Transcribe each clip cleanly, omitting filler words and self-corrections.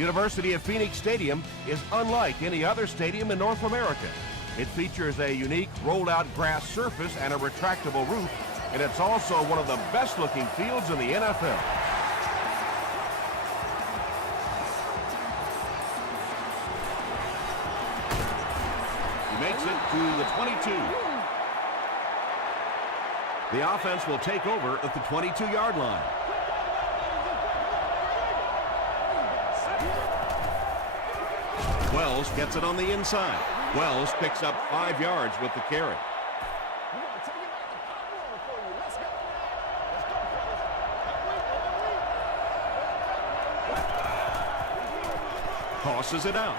University of Phoenix Stadium is unlike any other stadium in North America. It features a unique rolled-out grass surface and a retractable roof, and it's also one of the best-looking fields in the NFL. He makes it to the 22. The offense will take over at the 22-yard line. Wells gets it on the inside. Wells picks up 5 yards with the carry. Tosses it out.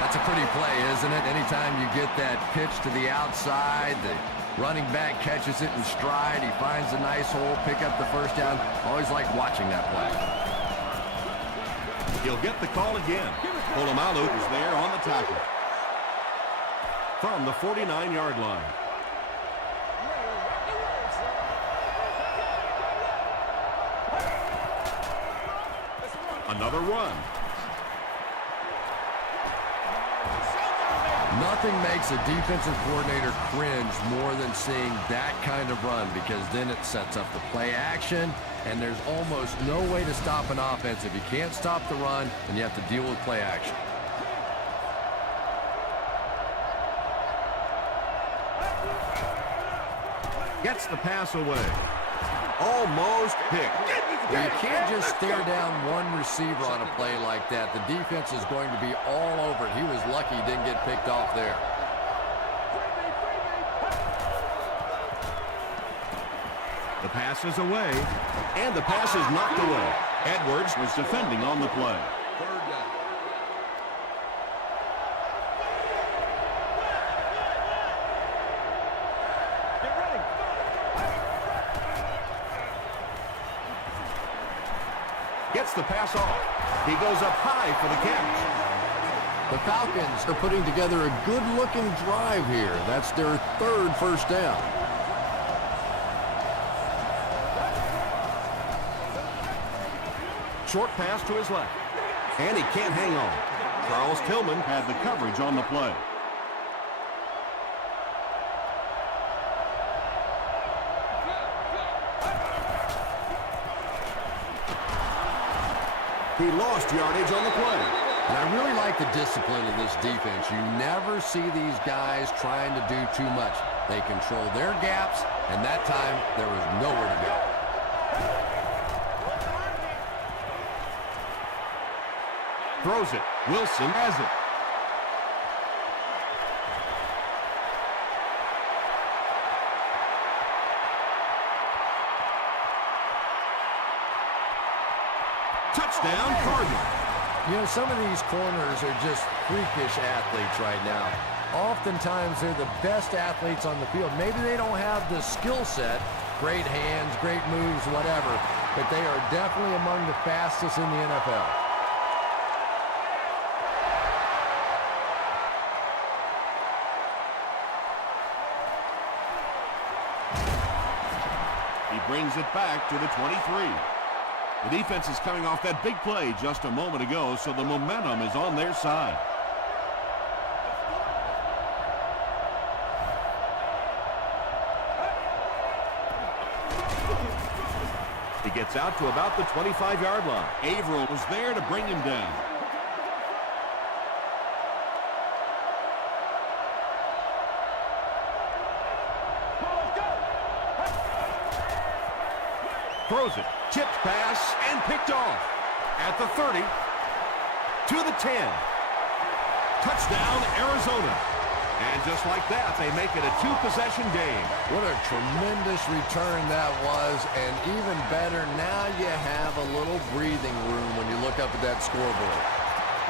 That's a pretty play, isn't it? Anytime you get that pitch to the outside, the running back catches it in stride. He finds a nice hole, pick up the first down. Always like watching that play. He'll get the call again. Polamalu is there on the tackle. From the 49-yard line. Another run. Nothing makes a defensive coordinator cringe more than seeing that kind of run, because then it sets up the play action, and there's almost no way to stop an offense if you can't stop the run and you have to deal with play action. Gets the pass away. Almost picked. Well, you can't just stare down one receiver on a play like that. The defense is going to be all over it. He was lucky he didn't get picked off there. The pass is away, and the pass is knocked away. Edwards was defending on the play. Third down. Gets the pass off. He goes up high for the catch. The Falcons are putting together a good-looking drive here. That's their third first down. Short pass to his left. And he can't hang on. Charles Tillman had the coverage on the play. He lost yardage on the play. And I really like the discipline of this defense. You never see these guys trying to do too much. They control their gaps, and that time there was nowhere to go. Throws it. Wilson has it. Touchdown, Cardinals. You know, some of these corners are just freakish athletes right now. Oftentimes, they're the best athletes on the field. Maybe they don't have the skill set, great hands, great moves, whatever, but they are definitely among the fastest in the NFL. He brings it back to the 23. The defense is coming off that big play just a moment ago, so the momentum is on their side. He gets out to about the 25-yard line. Averill was there to bring him down. Throws it, chipped pass, and picked off. At the 30, to the 10. Touchdown, Arizona. And just like that, they make it a two-possession game. What a tremendous return that was, and even better, now you have a little breathing room when you look up at that scoreboard.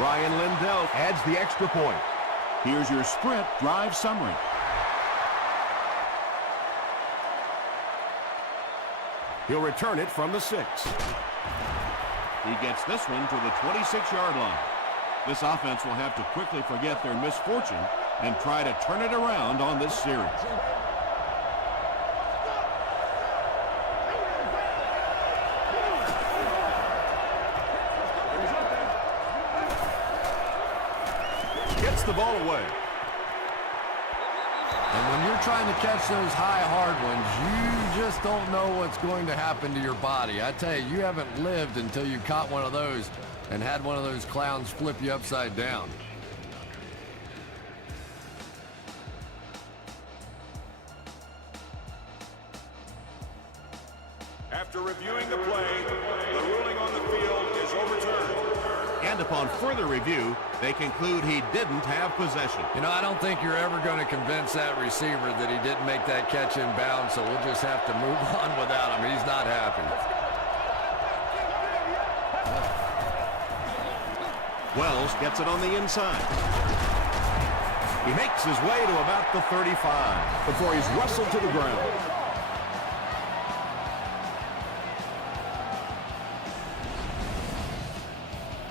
Ryan Lindell adds the extra point. Here's your sprint drive summary. He'll return it from the 6. He gets this one to the 26-yard line. This offense will have to quickly forget their misfortune and try to turn it around on this series. Gets the ball away. And when you're trying to catch those high, hard ones, you just don't know what's going to happen to your body. I tell you, you haven't lived until you caught one of those and had one of those clowns flip you upside down. After reviewing the play, the ruling on the field is overturned. And upon further review, they conclude he didn't have possession. You know, I don't think you're ever going to convince that receiver that he didn't make that catch in bounds, so we'll just have to move on without him. He's not happy. Wells gets it on the inside. He makes his way to about the 35 before he's wrestled to the ground.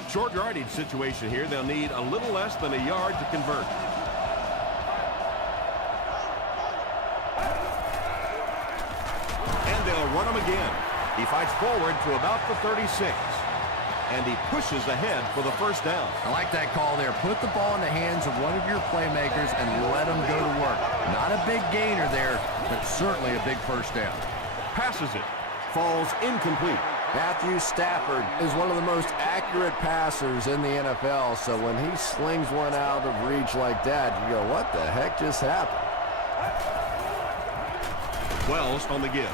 Short yardage situation here. They'll need a little less than a yard to convert. And they'll run him again. He fights forward to about the 36. And he pushes ahead for the first down. I like that call there. Put the ball in the hands of one of your playmakers and let them go to work. Not a big gainer there, but certainly a big first down. Passes it. Falls incomplete. Matthew Stafford is one of the most accurate passers in the NFL, so when he slings one out of reach like that, you go, what the heck just happened? Wells on the give.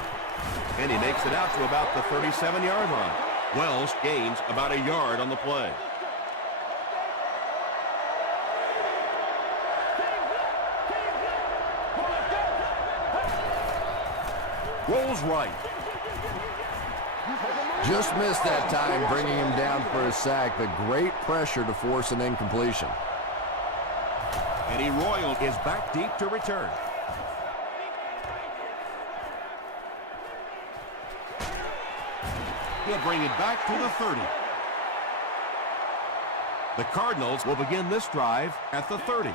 And he makes it out to about the 37-yard line. Wells gains about a yard on the play. Rolls right. Just missed that time, bringing him down for a sack, but great pressure to force an incompletion. And he Royal is back deep to return. He'll bring it back to the 30. The Cardinals will begin this drive at the 30.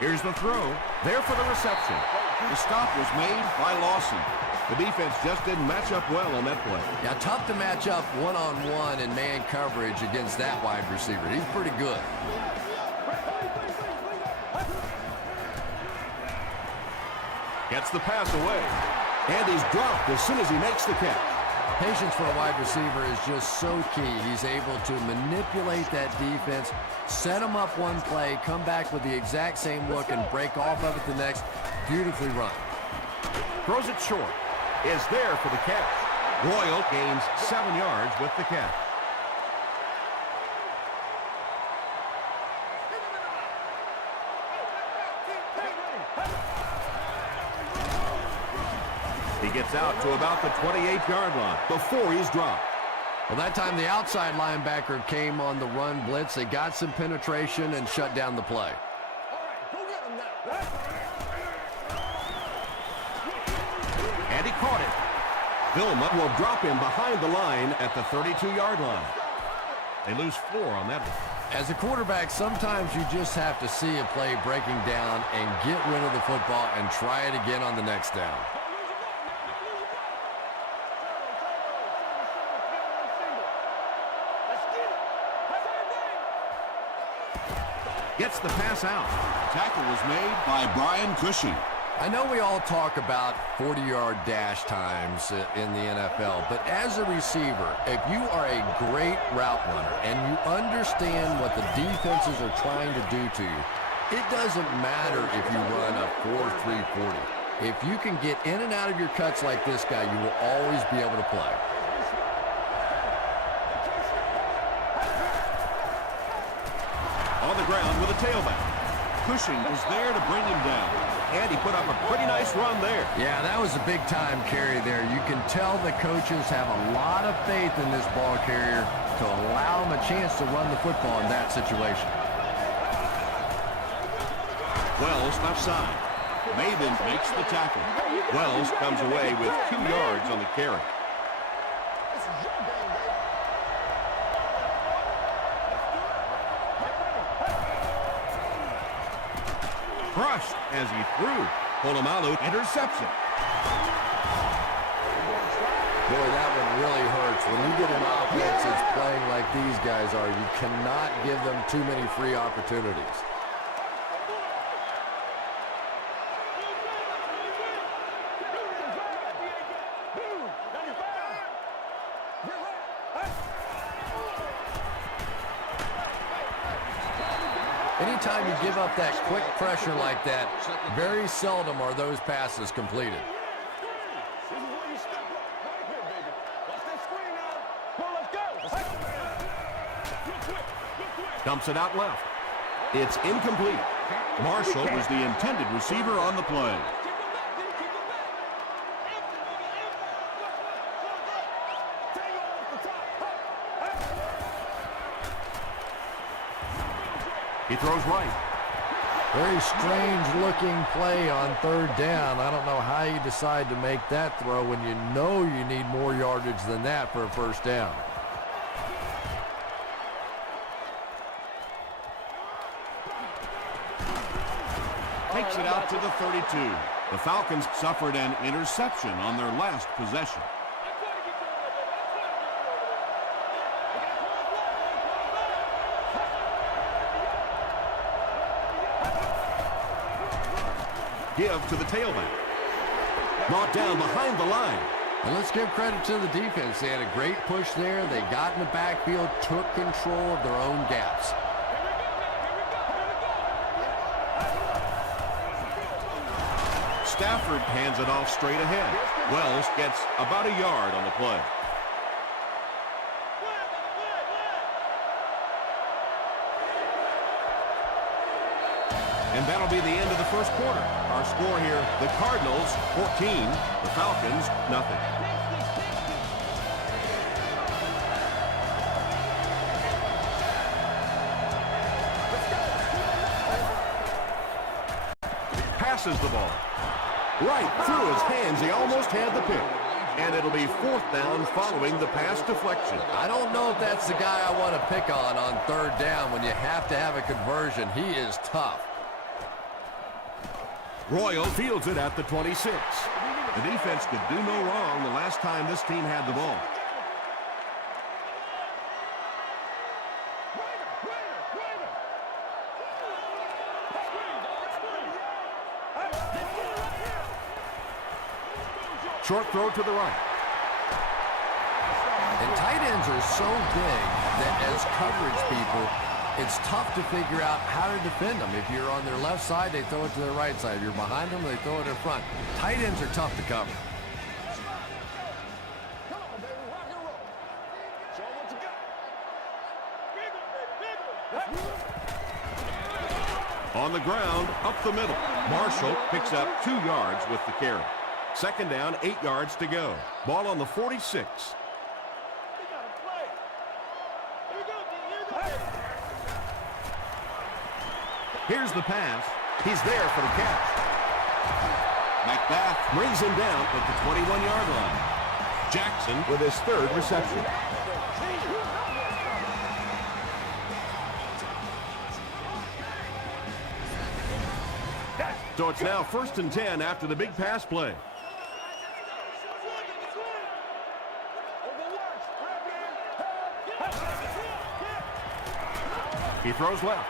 Here's the throw. There for the reception. The stop was made by Lawson. The defense just didn't match up well on that play. Yeah, tough to match up one-on-one in man coverage against that wide receiver. He's pretty good. Gets the pass away. And he's dropped as soon as he makes the catch. Patience for a wide receiver is just so key. He's able to manipulate that defense, set them up one play, come back with the exact same look, and break off of it the next. Beautifully run. Throws it short. Is there for the catch. Royal gains 7 yards with the catch. He gets out to about the 28-yard line before he's dropped. Well, that time the outside linebacker came on the run blitz. They got some penetration and shut down the play. And he caught it. Vilma will drop him behind the line at the 32-yard line. They lose 4 on that one. As a quarterback, sometimes you just have to see a play breaking down and get rid of the football and try it again on the next down. Gets the pass out. Tackle was made by Brian Cushing. I know we all talk about 40-yard dash times in the NFL, but as a receiver, if you are a great route runner and you understand what the defenses are trying to do to you, it doesn't matter if you run a 4.340. If you can get in and out of your cuts like this guy, you will always be able to play. On the ground with a tailback. Cushing was there to bring him down. And he put up a pretty nice run there. Yeah, that was a big-time carry there. You can tell the coaches have a lot of faith in this ball carrier to allow him a chance to run the football in that situation. Wells left side. Maven makes the tackle. Wells comes away with 2 yards on the carry. Crushed as he threw. Polamalu interception. Boy, that one really hurts. When you get an offense that's playing like these guys are, you cannot give them too many free opportunities. Anytime you give up that quick pressure like that, very seldom are those passes completed. Dumps it out left. It's incomplete. Marshall was the intended receiver on the play. He throws right. Very strange-looking play on third down. I don't know how you decide to make that throw when you know you need more yardage than that for a first down. Takes it out to the 32. The Falcons suffered an interception on their last possession. Give to the tailback. Brought down behind the line. And let's give credit to the defense. They had a great push there. They got in the backfield, took control of their own gaps. Stafford hands it off straight ahead. Wells gets about a yard on the play. And that'll be the end of the first quarter. Our score here, the Cardinals 14, the Falcons nothing. Passes the ball. Right through his hands, he almost had the pick. And it'll be fourth down following the pass deflection. I don't know if that's the guy I want to pick on third down when you have to have a conversion. He is tough. Royal fields it at the 26. The defense could do no wrong the last time this team had the ball. Short throw to the right. And tight ends are so big that as coverage people, it's tough to figure out how to defend them. If you're on their left side, they throw it to their right side. If you're behind them, they throw it in front. Tight ends are tough to cover. On the ground, up the middle. Marshall picks up 2 yards with the carry. Second down, 8 yards to go. Ball on the 46. Here's the pass. He's there for the catch. Macbeth brings him down at the 21-yard line. Jackson with his 3rd reception. So it's now 1st and 10 after the big pass play. He throws left.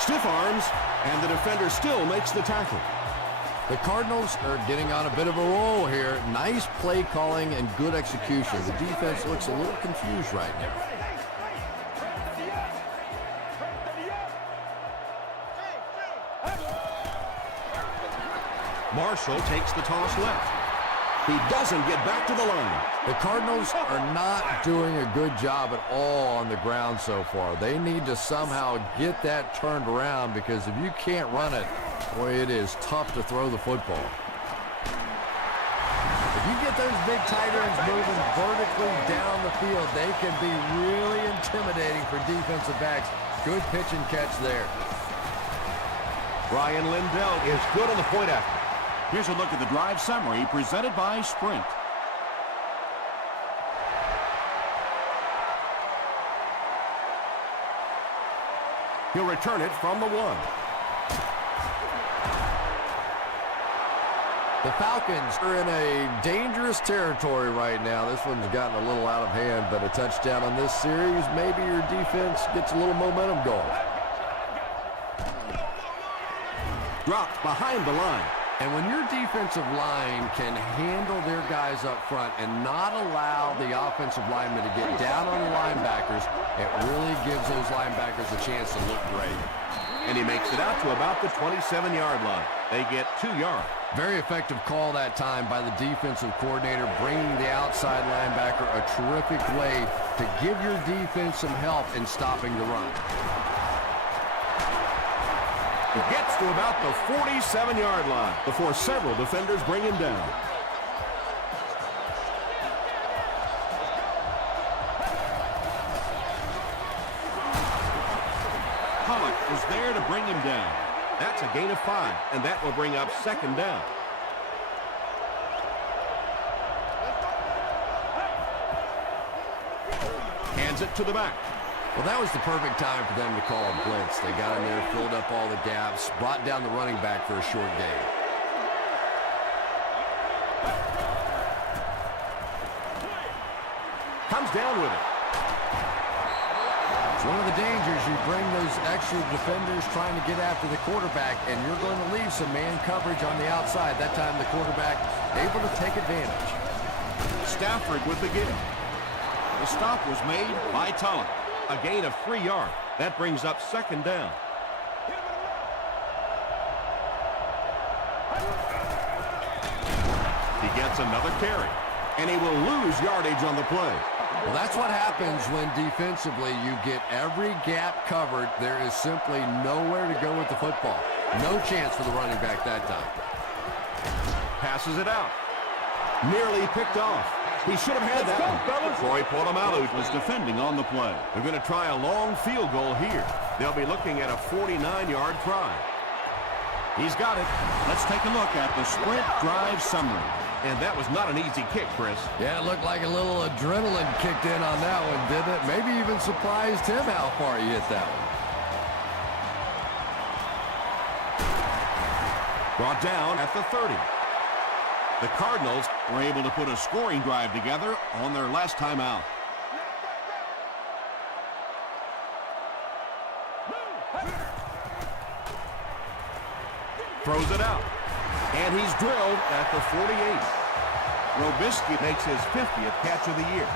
Stiff arms, and the defender still makes the tackle. The Cardinals are getting on a bit of a roll here. Nice play calling and good execution. The defense looks a little confused right now. Marshall takes the toss left. He doesn't get back to the line. The Cardinals are not doing a good job at all on the ground so far. They need to somehow get that turned around, because if you can't run it, boy, it is tough to throw the football. If you get those big tight ends moving vertically down the field, they can be really intimidating for defensive backs. Good pitch and catch there. Ryan Lindell is good on the point after. Here's a look at the drive summary presented by Sprint. He'll return it from the 1. The Falcons are in a dangerous territory right now. This one's gotten a little out of hand, but a touchdown on this series, maybe your defense gets a little momentum going. Dropped behind the line. And when your defensive line can handle their guys up front and not allow the offensive linemen to get down on the linebackers, it really gives those linebackers a chance to look great. And he makes it out to about the 27-yard line. They get 2 yards. Very effective call that time by the defensive coordinator, bringing the outside linebacker a terrific way to give your defense some help in stopping the run. He gets to about the 47-yard line before several defenders bring him down. Pollock was there to bring him down. That's a gain of 5, and that will bring up 2nd down. Hands it to the back. Well, that was the perfect time for them to call a blitz. They got in there, filled up all the gaps, brought down the running back for a short gain. Comes down with it. It's one of the dangers. You bring those extra defenders trying to get after the quarterback, and you're going to leave some man coverage on the outside. That time the quarterback able to take advantage. Stafford with the give. The stop was made by Tulloch. A gain of 3 yards. That brings up 2nd down. He gets another carry, and he will lose yardage on the play. Well, that's what happens when defensively you get every gap covered. There is simply nowhere to go with the football. No chance for the running back that time. Passes it out. Nearly picked off. He should have had that one. Troy Polamalu was defending on the play. They're going to try a long field goal here. They'll be looking at a 49-yard try. He's got it. Let's take a look at the sprint drive summary. And that was not an easy kick, Chris. Yeah, it looked like a little adrenaline kicked in on that one, didn't it? Maybe even surprised him how far he hit that one. Brought down at the 30. The Cardinals were able to put a scoring drive together on their last time out. Throws it out. And he's drilled at the 48. Robisky makes his 50th catch of the year.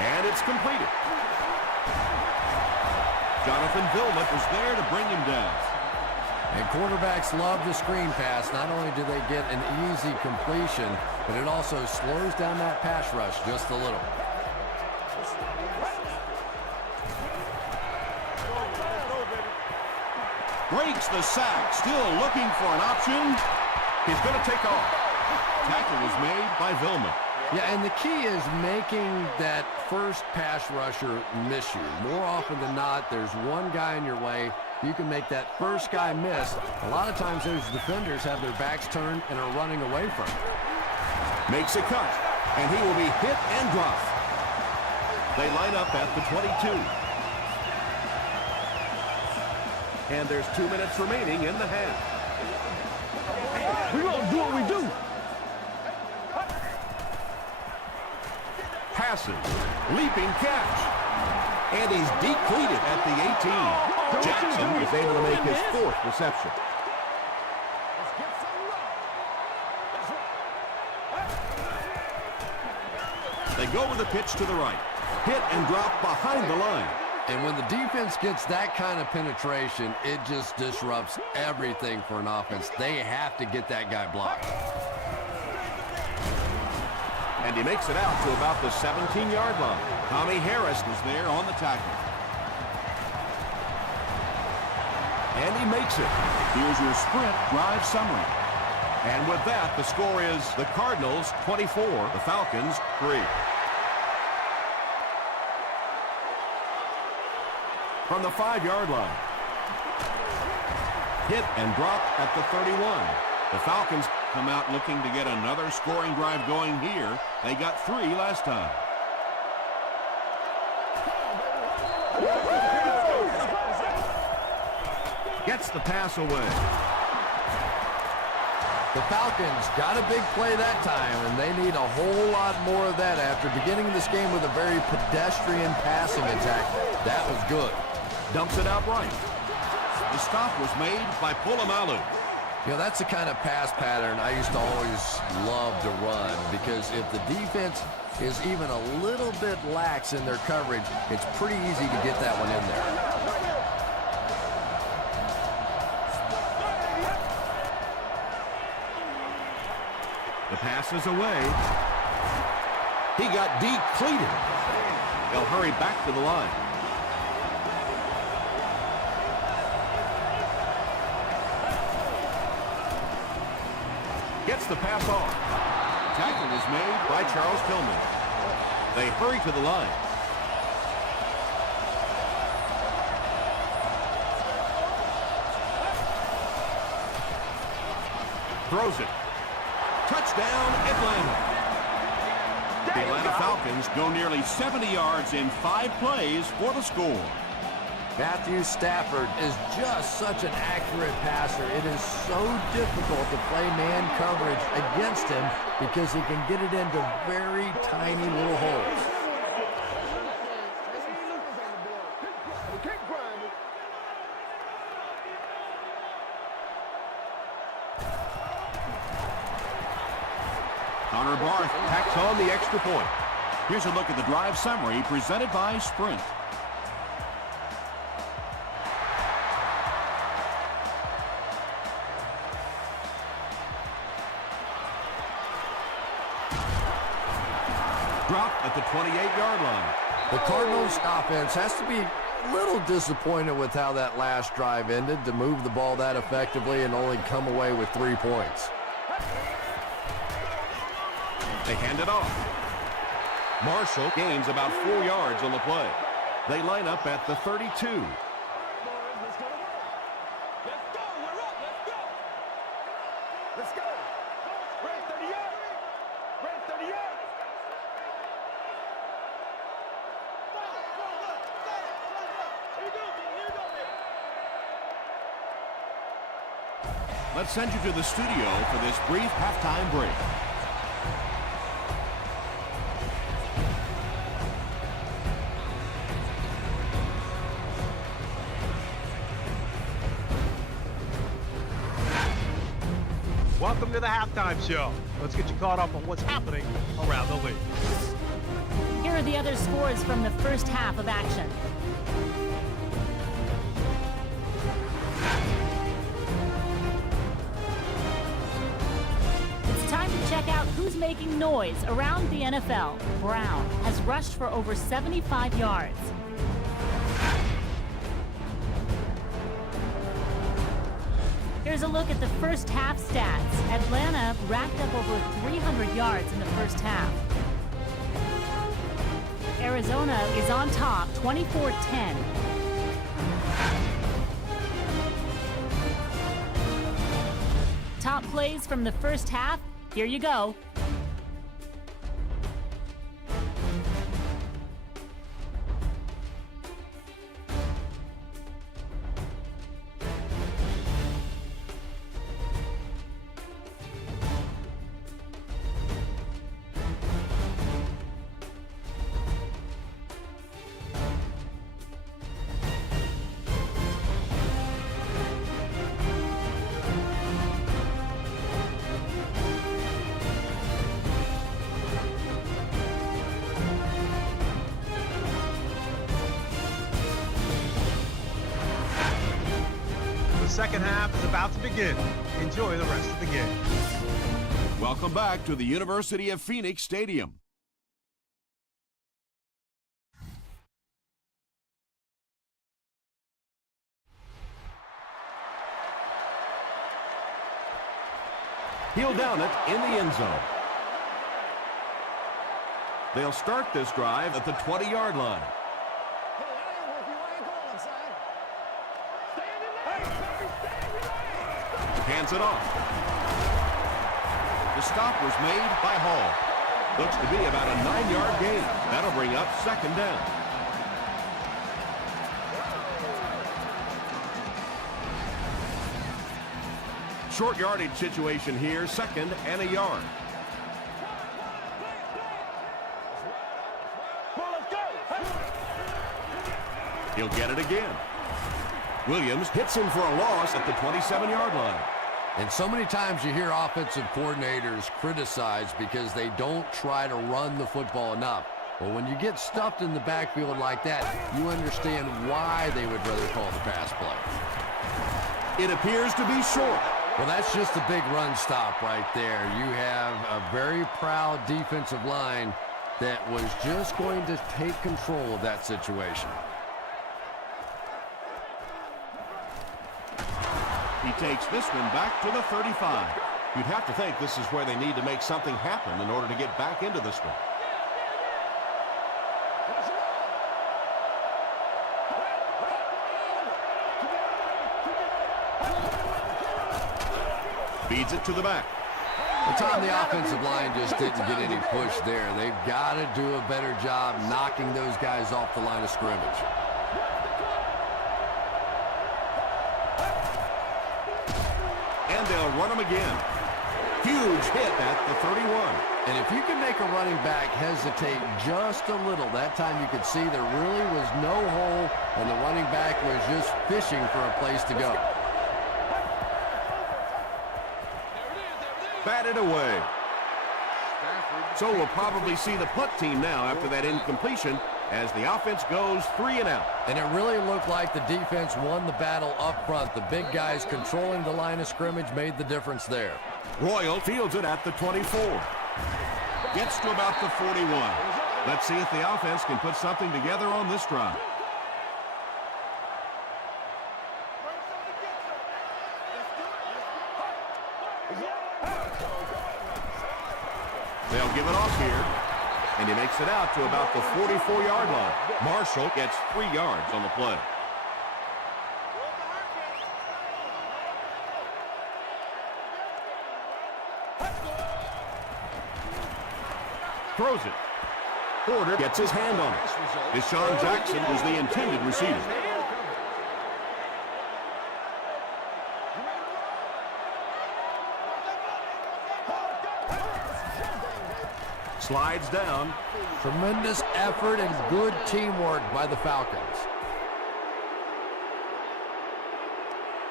And it's completed. Jonathan Vilma was there to bring him down. And quarterbacks love the screen pass. Not only do they get an easy completion, but it also slows down that pass rush just a little. Breaks the sack, still looking for an option. He's going to take off. Tackle was made by Vilma. Yeah, and the key is making that first pass rusher miss you. More often than not, there's one guy in your way. You can make that first guy miss. A lot of times those defenders have their backs turned and are running away from him. Makes a cut, and he will be hit and dropped. They line up at the 22. And there's 2 minutes remaining in the half. We're going to do what we do. Passes, leaping catch. And he's depleted at the 18. Jackson is able to make his 4th reception. They go with the pitch to the right. Hit and drop behind the line. And when the defense gets that kind of penetration, it just disrupts everything for an offense. They have to get that guy blocked. And he makes it out to about the 17-yard line. Tommy Harris was there on the tackle. And he makes it. Here's your sprint drive summary. And with that, the score is the Cardinals 24, the Falcons 3. From the 5-yard line. Hit and drop at the 31. The Falcons come out looking to get another scoring drive going here. They got 3 last time. Gets the pass away. The Falcons got a big play that time, and they need a whole lot more of that after beginning this game with a very pedestrian passing attack. That was good. Dumps it out right. The stop was made by Polamalu. You know, that's the kind of pass pattern I used to always love to run, because if the defense is even a little bit lax in their coverage, it's pretty easy to get that one in there. The pass is away. He got depleted. They'll hurry back to the line. Gets the pass off. Tackle is made by Charles Tillman. They hurry to the line. Throws it. Touchdown, Atlanta. The Atlanta Falcons go nearly 70 yards in 5 plays for the score. Matthew Stafford is just such an accurate passer. It is so difficult to play man coverage against him because he can get it into very tiny little holes. Connor Barth tacks on the extra point. Here's a look at the drive summary presented by Sprint. Dropped at the 28-yard line. The Cardinals offense has to be a little disappointed with how that last drive ended, to move the ball that effectively and only come away with 3 points. They hand it off. Marshall gains about 4 yards on the play. They line up at the 32. Let's go. We're up. Let's go. Red 38. Red 38. Let's send you to the studio for this brief halftime break. Welcome to the halftime show. Let's get you caught up on what's happening around the league. Here are the other scores from the first half of action. It's time to check out who's making noise around the NFL. Brown has rushed for over 75 yards. Here's a look at the first half stats. Atlanta racked up over 300 yards in the first half. Arizona is on top, 24-10. Top plays from the first half. Here you go. The second half is about to begin. Enjoy the rest of the game. Welcome back to the University of Phoenix Stadium. He'll down it in the end zone. They'll start this drive at the 20-yard line. Hands it off. The stop was made by Hall. Looks to be about a 9-yard gain. That'll bring up second down. Short yardage situation here, 2nd and a yard. He'll get it again. Williams hits him for a loss at the 27-yard line. And so many times you hear offensive coordinators criticized because they don't try to run the football enough. But when you get stuffed in the backfield like that, you understand why they would rather call the pass play. It appears to be short. Well, that's just a big run stop right there. You have a very proud defensive line that was just going to take control of that situation. He takes this one back to the 35. You'd have to think this is where they need to make something happen in order to get back into this one. Feeds it to the back. The time the offensive line just didn't get any push there. They've got to do a better job knocking those guys off the line of scrimmage. And they'll run him again. Huge hit at the 31. And if you can make a running back hesitate just a little, that time you could see there really was no hole, and the running back was just fishing for a place to go. Batted away. So we'll probably see the punt team now after that incompletion as the offense goes 3 and out. And it really looked like the defense won the battle up front. The big guys controlling the line of scrimmage made the difference there. Royal fields it at the 24. Gets to about the 41. Let's see if the offense can put something together on this drive. They'll give it off here, and he makes it out to about the 44-yard line. Marshall gets 3 yards on the play. Throws it. Porter gets his hand on it. Deshaun Jackson was the intended receiver. Slides down. Tremendous effort and good teamwork by the Falcons.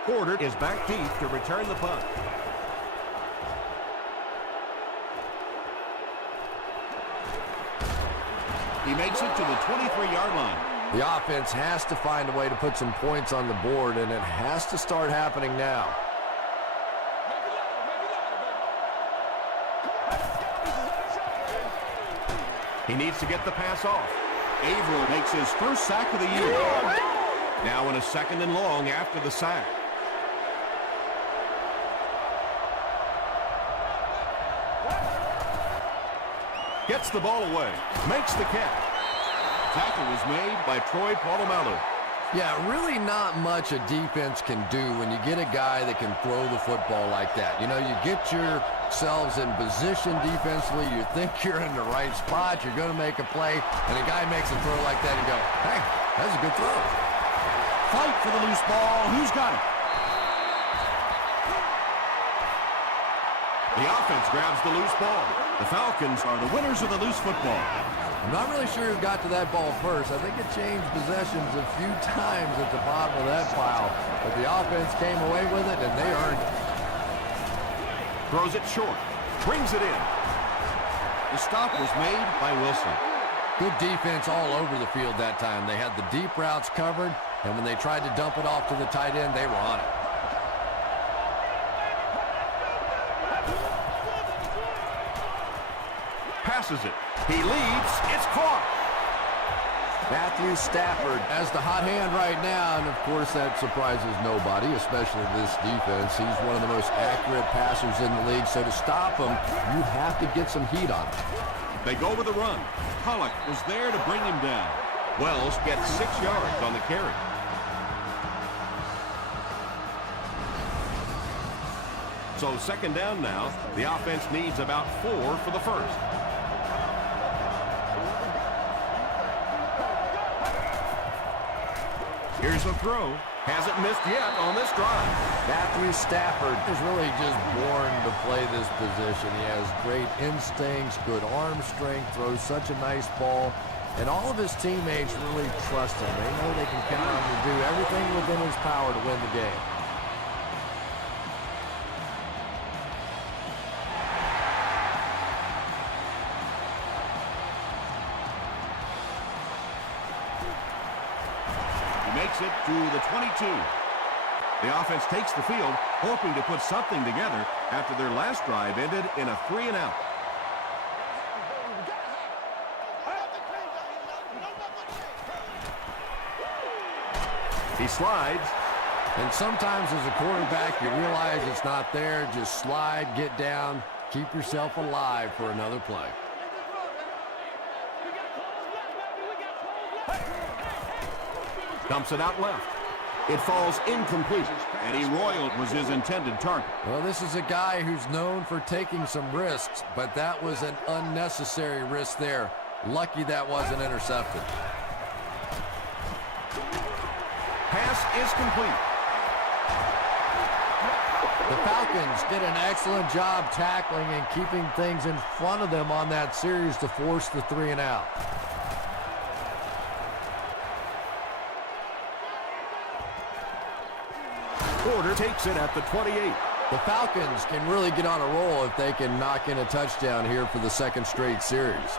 Porter is back deep to return the punt. He makes it to the 23-yard line. The offense has to find a way to put some points on the board, and it has to start happening now. He needs to get the pass off. Averill makes his first sack of the year. Now in a 2nd and long after the sack. Gets the ball away. Makes the catch. Tackle was made by Troy Polamalu. Yeah, really not much a defense can do when you get a guy that can throw the football like that. You know, you get yourselves in position defensively, you think you're in the right spot, you're going to make a play, and a guy makes a throw like that and you go, hey, that's a good throw. Fight for the loose ball. Who's got it? The offense grabs the loose ball. The Falcons are the winners of the loose football. I'm not really sure who got to that ball first. I think it changed possessions a few times at the bottom of that pile. But the offense came away with it, and they earned it. Throws it short. Brings it in. The stop was made by Wilson. Good defense all over the field that time. They had the deep routes covered, and when they tried to dump it off to the tight end, they were on it. Passes it. He leads. It's caught. Matthew Stafford has the hot hand right now, and of course that surprises nobody, especially this defense. He's one of the most accurate passers in the league, so to stop him, you have to get some heat on him. They go with a run. Pollock was there to bring him down. Wells gets 6 yards on the carry. So second down now. The offense needs about 4 for the first. Here's the throw. Hasn't missed yet on this drive. Matthew Stafford is really just born to play this position. He has great instincts, good arm strength, throws such a nice ball, and all of his teammates really trust him. They know they can count on him to do everything within his power to win the game. Makes it to the 22. The offense takes the field, hoping to put something together after their last drive ended in a 3-and-out. He slides. And sometimes as a quarterback, you realize it's not there. Just slide, get down, keep yourself alive for another play. Dumps it out left. It falls incomplete, and he roiled was his intended target. Well, this is a guy who's known for taking some risks, but that was an unnecessary risk there. Lucky that wasn't intercepted. Pass is complete. The Falcons did an excellent job tackling and keeping things in front of them on that series to force the 3-and-out. Porter takes it at the 28. The Falcons can really get on a roll if they can knock in a touchdown here for the second straight series.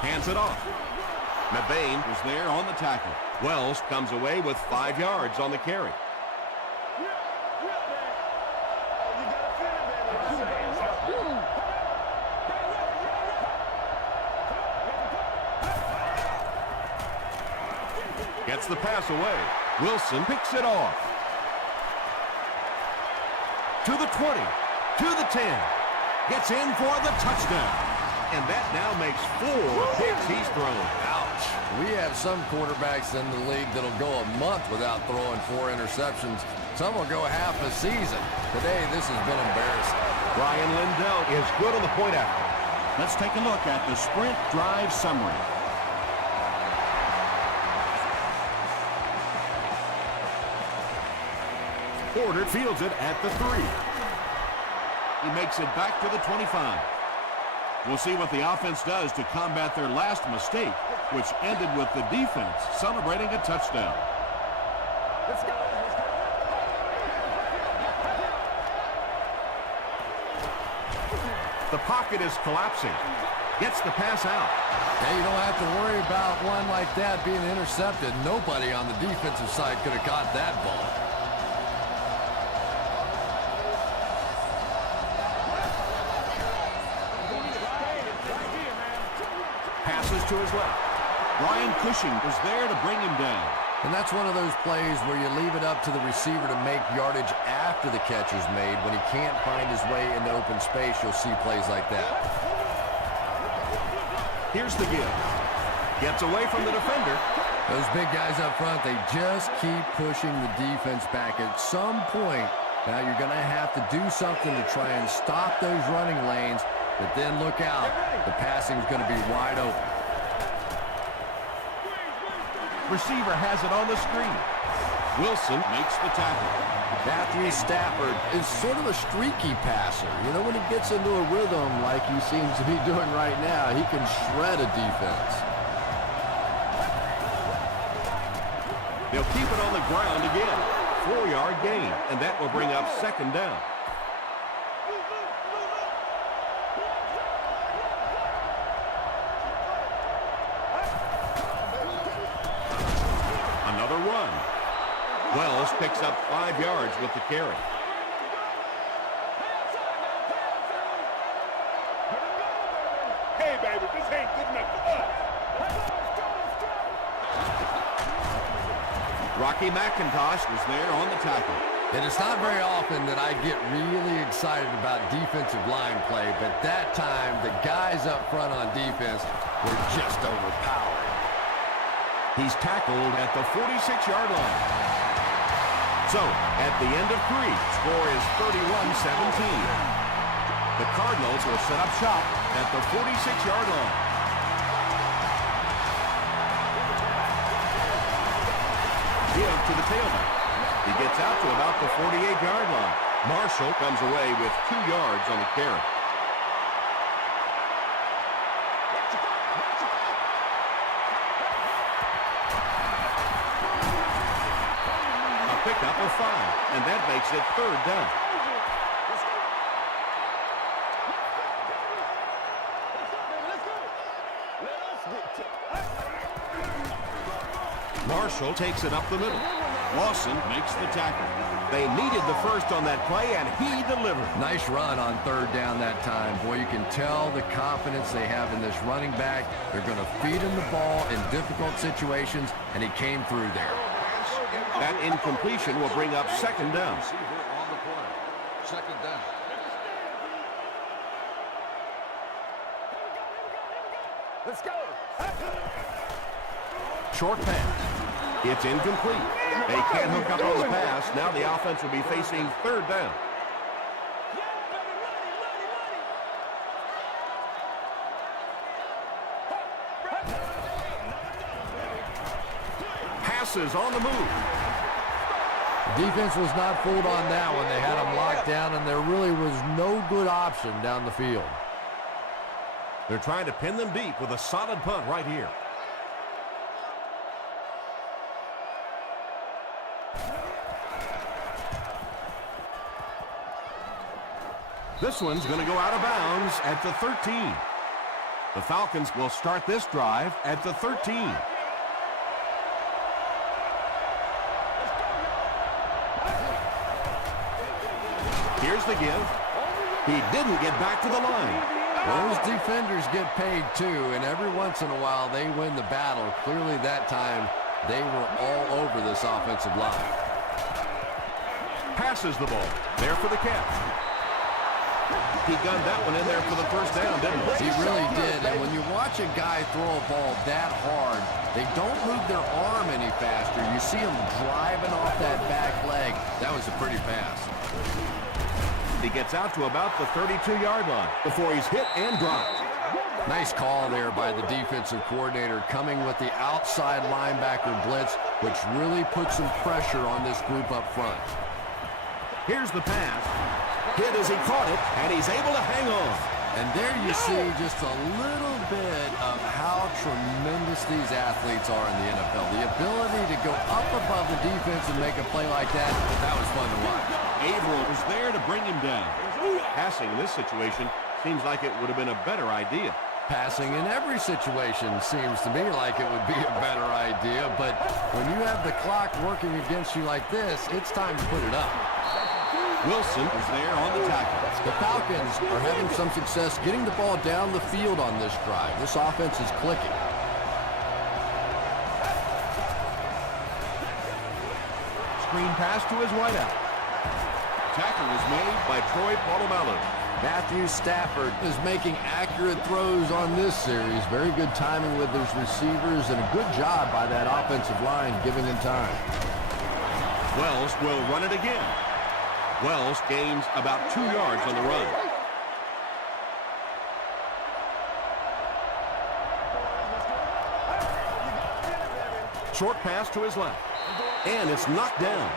Hands it off. Mebane was there on the tackle. Wells comes away with 5 yards on the carry. Gets the pass away. Wilson picks it off. To the 20. To the 10. Gets in for the touchdown. And that now makes 4 picks he's thrown. Ouch. We have some quarterbacks in the league that'll go a month without throwing 4 interceptions. Some will go half a season. Today, this has been embarrassing. Ryan Lindell is good on the point after. Let's take a look at the sprint drive summary. Porter fields it at the 3. He makes it back to the 25. We'll see what the offense does to combat their last mistake, which ended with the defense celebrating a touchdown. Let's go. The pocket is collapsing. Gets the pass out. Hey, you don't have to worry about one like that being intercepted. Nobody on the defensive side could have caught that ball. Passes to his left. Ryan Cushing was there to bring him down. And that's one of those plays where you leave it up to the receiver to make yardage after the catch is made. When he can't find his way into open space, you'll see plays like that. Here's the give. Gets away from the defender. Those big guys up front, they just keep pushing the defense back. At some point, now you're going to have to do something to try and stop those running lanes. But then look out. The passing's going to be wide open. Receiver has it on the screen. Wilson makes the tackle. Matthew Stafford is sort of a streaky passer. You know, when he gets into a rhythm like he seems to be doing right now, he can shred a defense. They'll keep it on the ground again. 4-yard gain, and that will bring up second down. Another run. Wells picks up 5 yards with the carry. Hey, baby, this ain't good enough for us. Rocky McIntosh was there on the tackle. And it's not very often that I get really excited about defensive line play, but that time the guys up front on defense were just overpowered. He's tackled at the 46-yard line. So, at the end of 3, score is 31-17. The Cardinals will set up shop at the 46-yard line. Give to the tailback. He gets out to about the 48-yard line. Marshall comes away with 2 yards on the carry. A pickup of 5, and that makes it 3rd down. Marshall takes it up the middle. Lawson makes the tackle. They needed the first on that play, and he delivered. Nice run on 3rd down that time. Boy, you can tell the confidence they have in this running back. They're going to feed him the ball in difficult situations, and he came through there. That incompletion will bring up 2nd down. On the play. 2nd down. Let's go. Short pass. It's incomplete. They can't hook up on the pass. Now the offense will be facing 3rd down. Passes on the move. Defense was not fooled on that one. They had him locked down, and there really was no good option down the field. They're trying to pin them deep with a solid punt right here. This one's going to go out of bounds at the 13. The Falcons will start this drive at the 13. Here's the give. He didn't get back to the line. Those defenders get paid too, and every once in a while they win the battle. Clearly that time they were all over this offensive line. Passes the ball. There for the catch. He gunned that one in there for the 1st down, didn't he? He really did, and when you watch a guy throw a ball that hard, they don't move their arm any faster. You see him driving off that back leg. That was a pretty pass. He gets out to about the 32-yard line before he's hit and dropped. Nice call there by the defensive coordinator, coming with the outside linebacker blitz, which really puts some pressure on this group up front. Here's the pass. Hit as he caught it, and he's able to hang on. And there you see just a little bit of how tremendous these athletes are in the NFL. The ability to go up above the defense and make a play like that was fun to watch. Averill was there to bring him down. Passing in this situation seems like it would have been a better idea. Passing in every situation seems to me like it would be a better idea, but when you have the clock working against you like this, it's time to put it up. Wilson is there on the tackle. The Falcons are having some success getting the ball down the field on this drive. This offense is clicking. Screen pass to his wideout. Tackle is made by Troy Polamalu. Matthew Stafford is making accurate throws on this series. Very good timing with his receivers and a good job by that offensive line giving him time. Wells will run it again. Wells gains about 2 yards on the run. Short pass to his left. And it's knocked down.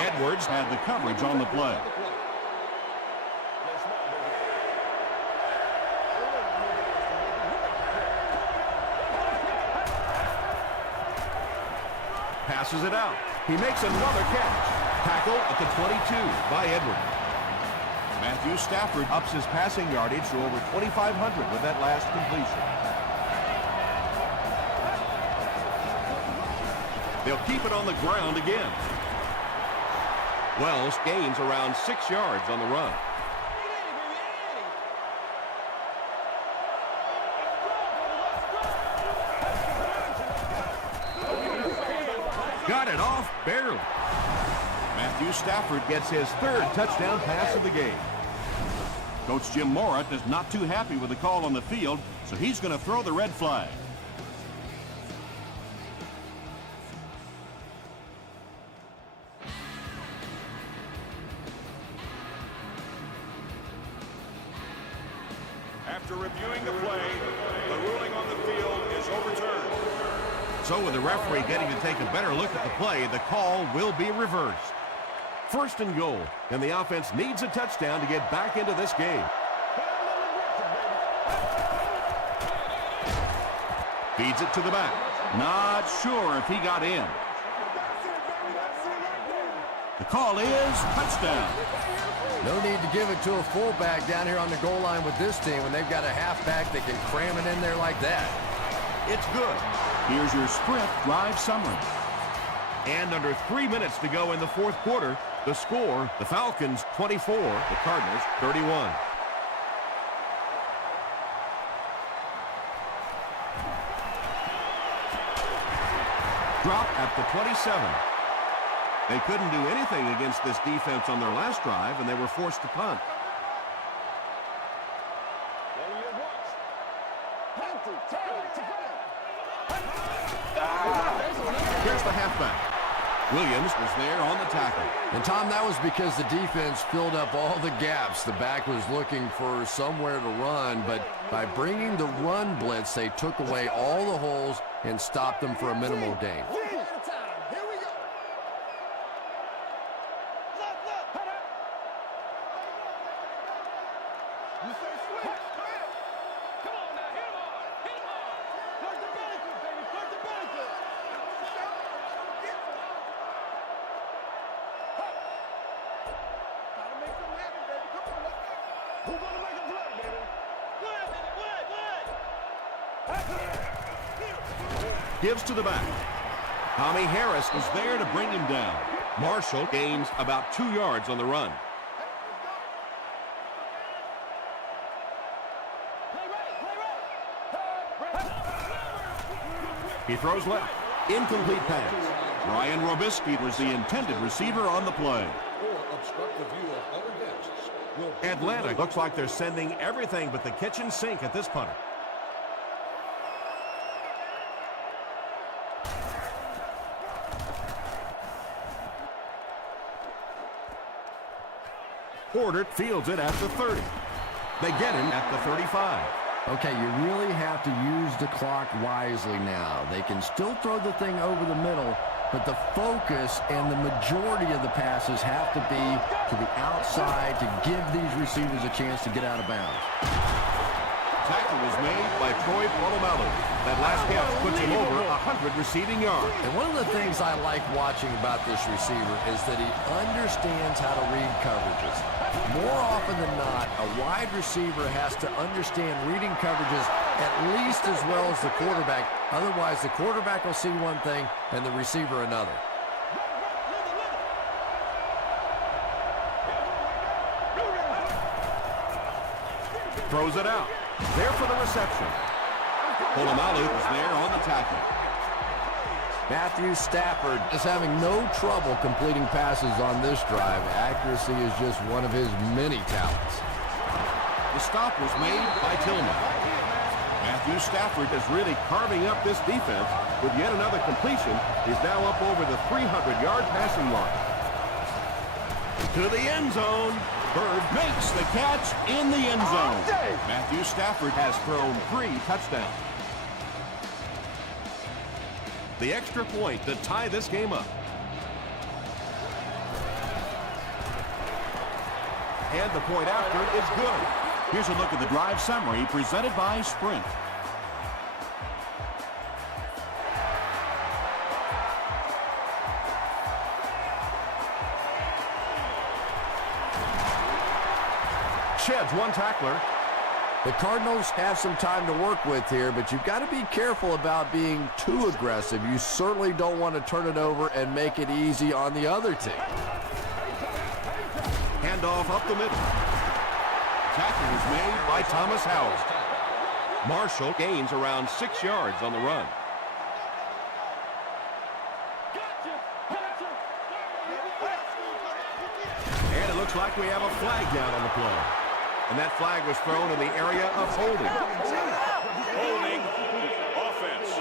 Edwards had the coverage on the play. Passes it out. He makes another catch. Tackle at the 22 by Edwards. Matthew Stafford ups his passing yardage to over 2,500 with that last completion. They'll keep it on the ground again. Wells gains around 6 yards on the run. Got it off barely. Matthew Stafford gets his 3rd touchdown pass of the game. Coach Jim Mora is not too happy with the call on the field, so he's going to throw the red flag. After reviewing the play, the ruling on the field is overturned. So with the referee getting to take a better look at the play, the call will be reversed. First and goal, and the offense needs a touchdown to get back into this game. Feeds it to the back. Not sure if he got in. The call is touchdown. No need to give it to a fullback down here on the goal line with this team when they've got a halfback that can cram it in there like that. It's good. Here's your Sprint drive summary. And under 3 minutes to go in the fourth quarter, the score, the Falcons 24, the Cardinals 31. Drop at the 27. They couldn't do anything against this defense on their last drive, and they were forced to punt. Here's the halfback. Williams was there on the tackle. And, Tom, that was because the defense filled up all the gaps. The back was looking for somewhere to run, but by bringing the run blitz, they took away all the holes and stopped them for a minimal gain. Gives to the back. Tommy Harris is there to bring him down. Marshall gains about 2 yards on the run. He throws left. Incomplete pass. Ryan Robisky was the intended receiver on the play. Atlanta looks like they're sending everything but the kitchen sink at this punter. Porter fields it at the 30. They get him at the 35. Okay, you really have to use the clock wisely now. They can still throw the thing over the middle, but the focus and the majority of the passes have to be to the outside to give these receivers a chance to get out of bounds. Tackle was made by Troy Polamalu. That last catch puts him over 100 receiving yards. And one of the things I like watching about this receiver is that he understands how to read coverages. More often than not, a wide receiver has to understand reading coverages at least as well as the quarterback. Otherwise, the quarterback will see one thing and the receiver another. Throws it out. There for the reception. Polamalu was there on the tackle. Matthew Stafford is having no trouble completing passes on this drive. Accuracy is just one of his many talents. The stop was made by Tillman. Matthew Stafford is really carving up this defense with yet another completion. He's now up over the 300-yard passing mark. To the end zone. Bird makes the catch in the end zone. Matthew Stafford has thrown 3 touchdowns. The extra point to tie this game up. And the point after is good. Here's a look at the drive summary presented by Sprint. Sheds one tackler. The Cardinals have some time to work with here, but you've got to be careful about being too aggressive. You certainly don't want to turn it over and make it easy on the other team. Handoff up the middle. Tackle was made by Thomas Howell. Marshall gains around 6 yards on the run. And it looks like we have a flag down on the play. And that flag was thrown in the area of holding. Holding offense.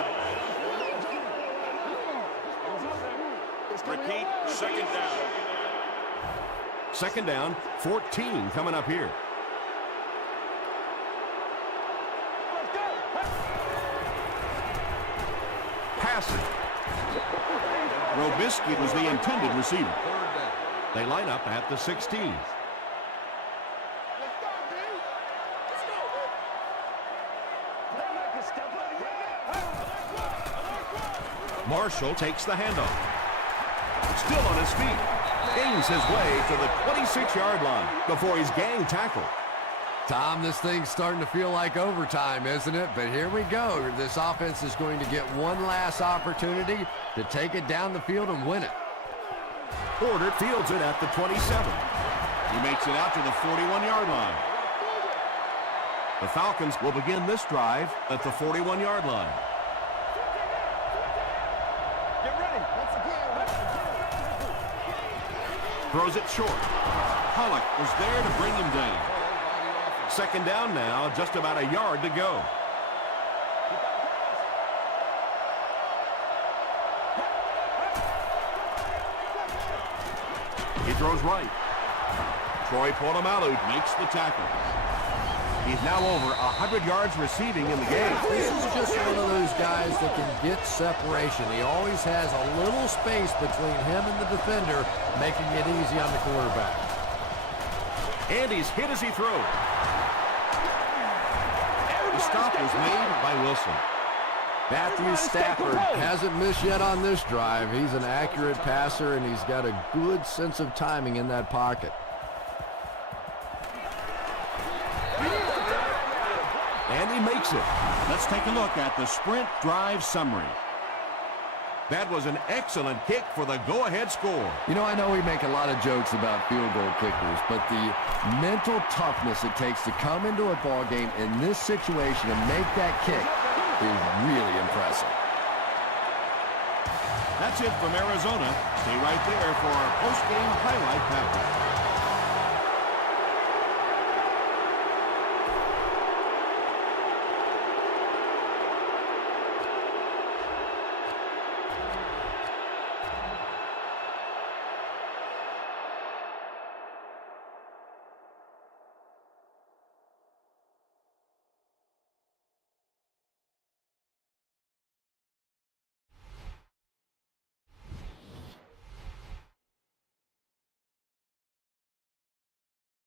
Repeat, second down. Second down, 14 coming up here. Robisky was the intended receiver. They line up at the 16. Marshall takes the handoff. Still on his feet. Gains his way to the 26-yard line before he's gang tackled. Tom, this thing's starting to feel like overtime, isn't it? But here we go. This offense is going to get one last opportunity to take it down the field and win it. Porter fields it at the 27. He makes it out to the 41-yard line. The Falcons will begin this drive at the 41-yard line. Get ready. Throws it short. Pollock was there to bring him down. Second down now, just about a yard to go. He throws right. Troy Polamalu makes the tackle. He's now over 100 yards receiving in the game. This is just one of those guys that can get separation. He always has a little space between him and the defender, making it easy on the quarterback. And he's hit as he throws. The stop was made by Wilson. Matthew Stafford hasn't missed yet on this drive. He's an accurate passer, and he's got a good sense of timing in that pocket. And he makes it. Let's take a look at the sprint drive summary. That was an excellent kick for the go-ahead score. You know, I know we make a lot of jokes about field goal kickers, but the mental toughness it takes to come into a ball game in this situation and make that kick is really impressive. That's it from Arizona. Stay right there for our post-game highlight package.